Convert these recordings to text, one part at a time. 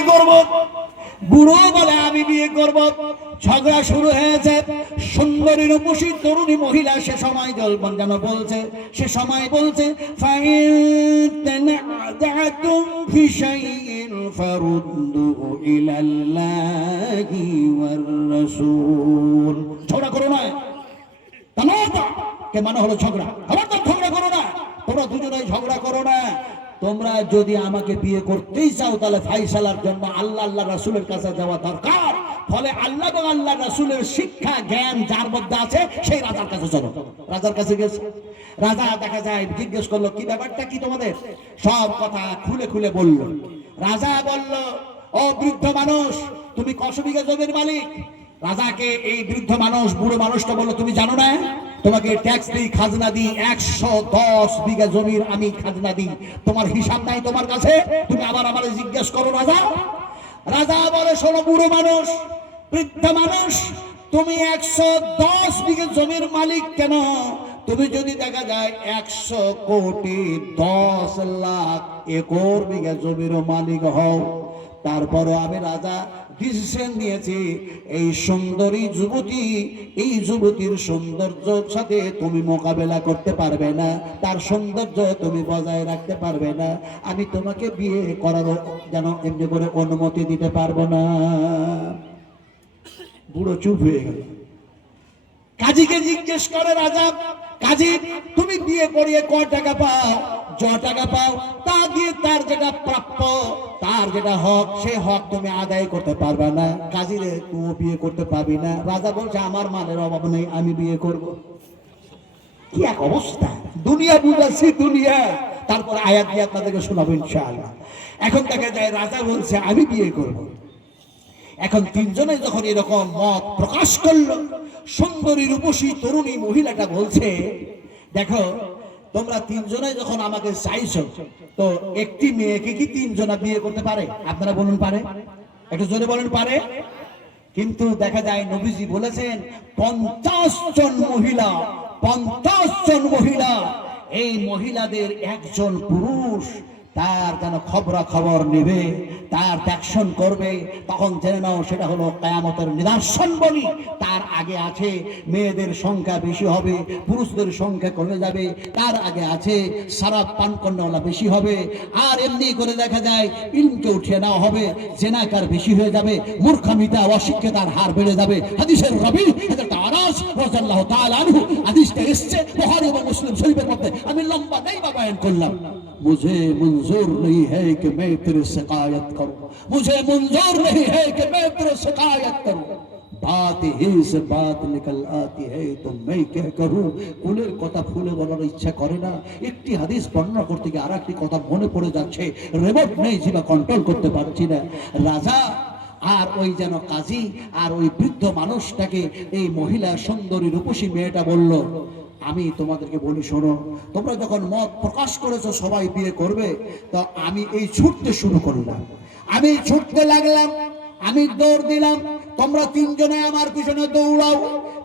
বিয়ে করব। বুড়ো বলে আমি বিয়ে করব। ঝগড়া শুরু হয়েছে। সুন্দরী রূপসী তরুণী মহিলা সে সময় জলপন যেন বলছে, সে সময় বলছে ঝগড়া করো না, কে মানে হলো ঝগড়া, খবরদার ঝগড়া করো না, তোমরা দুজনেই ঝগড়া করো না। তোমরা যদি আমাকে বিয়ে করতেই চাও তাহলে ফাইসালার জন্য আল্লাহ আল্লাহ রাসূলের কাছে যাওয়া দরকার। ফলে আল্লাহ এবং আল্লাহ রাসূলের শিক্ষা জ্ঞান যার মধ্যে আছে সেই রাজার কাছে চলো। রাজার কাছে গেছে। রাজা দেখা যায় জিজ্ঞেস করলো কি ব্যাপারটা কি তোমাদের, সব কথা খুলে খুলে বলল। রাজা বলল ও বৃদ্ধ মানুষ, তুমি কত বিঘা জমির মালিক? রাজাকে এই বৃদ্ধ মানুষ বুড়ো মানুষটা বললো তুমি জানো না, তোমাকে ট্যাক্স দিই, খাজনা দিই, 110 বিঘা জমির আমি খাজনা দিই, তোমার হিসাব নাই তোমার কাছে, তুমি আবার আমারে জিজ্ঞেস করো রাজা। রাজা বলে শোনো বুড়ো মানুষ, বৃদ্ধ মানুষ, তুমি 110 বিঘা জমির মালিক কেন, তুমি যদি দেখা যায় 100 কোটি 10 লাখ একর বিঘা জমির মালিক হও, তারপরও আমি রাজা ডিসিশন নিয়েছি এই সুন্দরী যুবতী, এই যুবতীর সৌন্দর্যের সাথে তুমি মোকাবেলা করতে পারবে না, তার সৌন্দর্য তুমি বজায় রাখতে পারবে না, আমি তোমাকে বিয়ে করার যেন এমনি করে অনুমতি দিতে পারবো না। বুড়ো চুপ হয়ে গেল। কাজীকে জিজ্ঞেস করে রাজা, কাজী তুমি বিয়ে করিয়ে ক টাকা পাও? য টাকা পাও তা দিয়ে তার যেটা প্রাপ্য, তার যেটা হক, সেই হক তুমি আদায় করতে পারবে না, কাজীরে তুমি বিয়ে করতে পারবি না। রাজা বলছে আমার মালের অভাব নেই, আমি বিয়ে করব। কি এক অবস্থা, দুনিয়া বুঝাচ্ছি দুনিয়া। তারপর আয়াত দিয়ে আপনাদেরকে শোনাবো ইনশাআল্লাহ। এখন দেখা যায় রাজা বলছে আমি বিয়ে করব। এখন তিনজনে যখন এরকম মত প্রকাশ করলো, সুন্দরী রূপসী তরুণী মহিলাটা বলছে দেখো তোমরা তিনজনে যখন আমাকে চাইছো, তো একটি মেয়েকে কি তিনজনা বিয়ে করতে পারে? আপনারা বলুন পারে? একটু জোরে বলুন পারে? কিন্তু দেখা যায় নবীজি বলেছেন 50 জন মহিলা, 50 জন মহিলা, এই মহিলাদের একজন পুরুষ তার যেন খবরাখবর নেবে, তার দেখশন করবে, তখন জেনে নাও সেটা হলো কিয়ামতের নিদর্শন বলি। তার আগে আছে মেয়েদের সংখ্যা বেশি হবে, পুরুষদের সংখ্যা কমে যাবে, তার আগে আছে শরাব পান করাওয়ালা বেশি হবে, আর এমনি করে দেখা যায় ইলমকে উঠিয়ে নেওয়া হবে, জেনাকার বেশি হয়ে যাবে, মূর্খামিতা অশিক্ষিতার হার বেড়ে যাবে। হাদিসের রাবী হযরত আনাস রাদিয়াল্লাহু তাআলা আনহু, হাদিসটা এসেছে বুখারী এবং মুসলিম শরীফের মধ্যে। আমি লম্বা নেই বা বয়ান করলাম। मुझे मंजूर नहीं है कि मैं तेरी शिकायत करूं, मुझे मंजूर नहीं है कि मैं तेरी शिकायत करूं, बात ही से बात निकल आती है तो मैं क्या करूं। কুলের কথা ফুলে বলার ইচ্ছা করে না, একটি হাদিস বর্ণনা করতে গিয়ে আরেকটি কথা মনে পড়ে যাচ্ছে, রিমোট নেই, জিবা কন্ট্রোল করতে পারছি না। রাজা আর ওই যেন কাজী আর ওই বৃদ্ধ মানুষটাকে এই মহিলা সুন্দরী রূপসী মেয়েটা বলল আমি তোমাদেরকে বলি শোনো, তোমরা যখন মত প্রকাশ করেছো সবাই বিয়ে করবে, তো আমি এই ছুটতে শুরু করলাম, আমি ছুটতে লাগলাম, আমি দৌড় দিলাম, তোমরা তিনজনে আমার পিছনে দৌড়াও,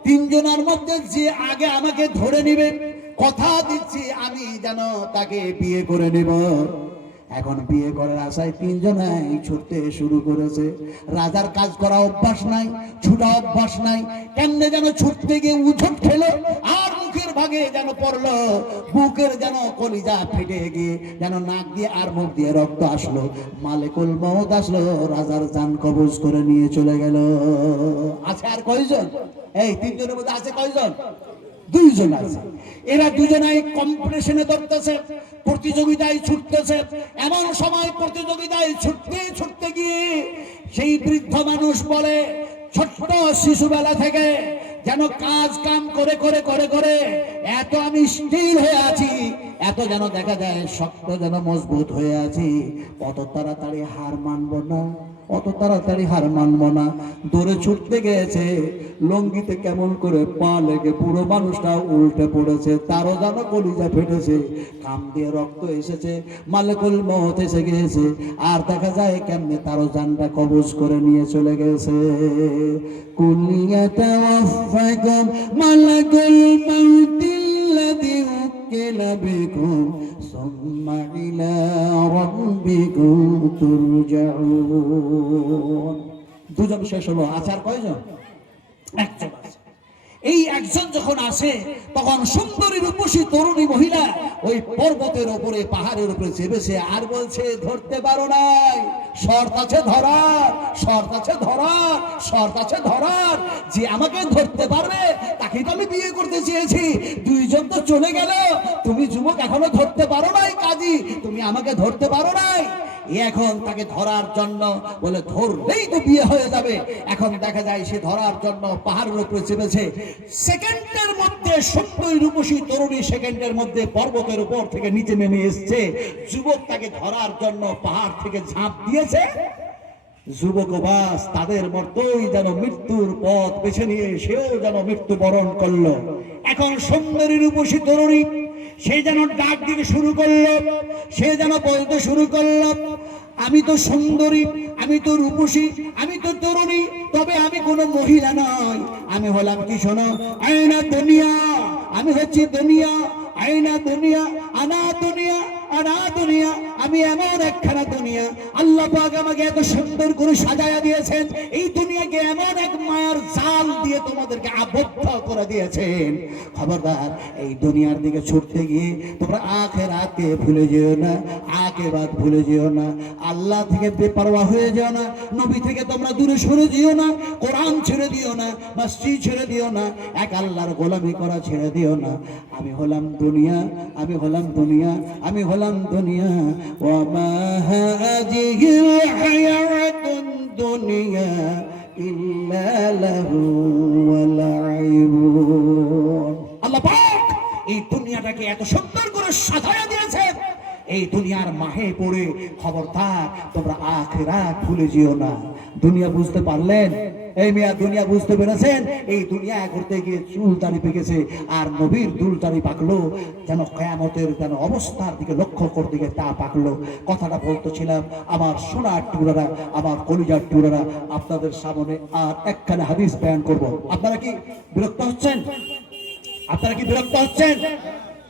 তিনজনের মধ্যে যে আগে আমাকে ধরে নিবে কথা দিচ্ছি আমি যেন তাকে বিয়ে করে নেব। এখন বিয়ে করার আশায় তিনজনাই ছুটতে শুরু করেছে। রাজার কাজ করা অভ্যাস নাই, ছুটা অভ্যাস নাই, কেমনে যেন ছুটতে গিয়ে উঠোট খেলো আর মুখের ভাগে যেন পড়লো, বুকের যেন কলিজা ফেটে গিয়ে যেন নাক দিয়ে আর মুখ দিয়ে রক্ত আসলো, মালিকুল মউত আসলো, রাজার জান কবজ করে নিয়ে চলে গেল। আছে আর কয়জন? এই তিনজনের মধ্যে আছে কয়জন? দুইজন আছে। এরা দুজনাই কম্পিটিশনে ধরতেছে, প্রতিযোগিতায় ছুটতেছে। এমন সময় প্রতিযোগিতায় ছুটতে ছুটতে গিয়ে সেই বৃদ্ধ মানুষ বলে ছোট্ট শিশুবেলা থেকে যেন কাজ কাম করে করে করে করে এত আমি স্থির হয়ে আছি, এত যেন দেখা যায় শক্ত যেন মজবুত হয়ে আছি, অত তাড়াতাড়ি হার মানবো না, অত তাড়াতাড়ি হার মানবো না। দৌড়ে ছুটতে গিয়েছে, লঙ্গিতে কেমন করে পা লেগে পুরো মানুষটা উল্টে পড়েছে, তারও যেন কলিজা ফেটেছে, কাম দিয়ে রক্ত এসেছে, মালিকুল মউত এসে গিয়েছে, আর দেখা যায় কেমনে তারও জানটা কবজ করে নিয়ে চলে গেছে। কুলিয়াতাওয়াফাকুম মালাকুল মাউতিল্লাযী উকিলা বিকুম সুম্মা ইলা রাব্বিকুম তুরজাউন। দুজন শেষ হলো, আচার কয়জন? একজন আছে। এই একজন যখন আসে তখন সুন্দরী রূপসী তরুণী মহিলা ওই পর্বতের উপরে পাহাড়ের উপরে চেপেছে আর বলছে, ধরতে পারো নাই, শর্ত আছে ধরার, শর্ত আছে ধরার, শর্ত আছে ধরার। যে আমাকে ধরতে পারবে তাকে তো আমি বিয়ে করতে চেয়েছি, দুইজন তো চলে গেল, তুমি যুবক এখনো ধরতে পারো নাই, কাজী তুমি আমাকে ধরতে পারো নাই। এখন তাকে ধরার জন্য বলে, ধরলেই তো বিয়ে হয়ে যাবে। এখন দেখা যায় সে ধরার জন্য পাহাড়ের উপরে চেপেছে। সেকেন্ডের মধ্যে সুন্দরী রূপসী তরুণী সেকেন্ডের মধ্যে পর্বতের উপর থেকে নিচে নেমে এসছে। যুবক তাকে ধরার জন্য পাহাড় থেকে ঝাঁপ দিয়েছে। যুবক বাস তাদের মতোই যেন মৃত্যুর পথ বেছে নিয়ে সেও যেন মৃত্যুবরণ করলো। এখন সুন্দরী রূপসী তরুণী সে যেন ডাক দিতে শুরু করলো, সে যেন বলতে শুরু করলো, আমি তো সুন্দরী, আমি তো রূপসী, আমি তো তরুণী, তবে আমি কোনো মহিলা নয়, আমি হলাম কি শোনো, আয়না দুনিয়া, আমি হচ্ছি দুনিয়া, আয়না দুনিয়া, আনা দুনিয়া, আনা দুনিয়া, আমি এমন একখানা দুনিয়া, আল্লাহ পাক আমাকে এত সুন্দর করে সাজায়া দিয়েছেন, এই দুনিয়াকে এমন এক মায়ার জাল দিয়ে তোমাদেরকে আবদ্ধ করে দিয়েছেন। খবরদার এই দুনিয়ার দিকে ছুটতে গিয়ে তোমরা আখিরাতকে ভুলে যেও না, আকিবাত ভুলে যেও না, আল্লাহ থেকে বেপরোয়া হয়ে যেও না, নবী থেকে তোমরা দূরে সরে যেও না, কোরআন ছেড়ে দিও না, মসজিদ ছেড়ে দিও না, এক আল্লাহর গোলামি করা ছেড়ে দিও না। আমি হলাম দুনিয়া, আমি হলাম দুনিয়া, আমি হলাম দুনিয়া। ওয়া মা হাযিহিল হায়াতুদ দুনিয়া ইল্লা লাহু ওয়া লাইবুন। আল্লাহ পাক এই দুনিয়াটাকে এত সুন্দর করে সাজায়া দিয়েছেন, এই দুনিয়ার মাহে পড়ে খবরদার তোমরা আখিরাত ভুলে যেও না। দুনিয়া বুঝতে পারলেন? এই মিয়া দুনিয়া বুঝতে পেরেছেন? এই দুনিয়া করতে গিয়ে চুল দাড়ি পেকেছে আর নবীর দুল দাড়ি পাকলো, যেন কিয়ামতের যেন অবস্থার দিকে লক্ষ্য করতে গিয়ে তা পাকলো। কথাটা বলতেছিলাম আমার সোনার টুকরারা, আমার কলিজার টুকরারা, আপনাদের সামনে আর একখানা হাদিস বয়ান করব। আপনারা কি বিরক্ত হচ্ছেন? আপনারা কি বিরক্ত হচ্ছেন?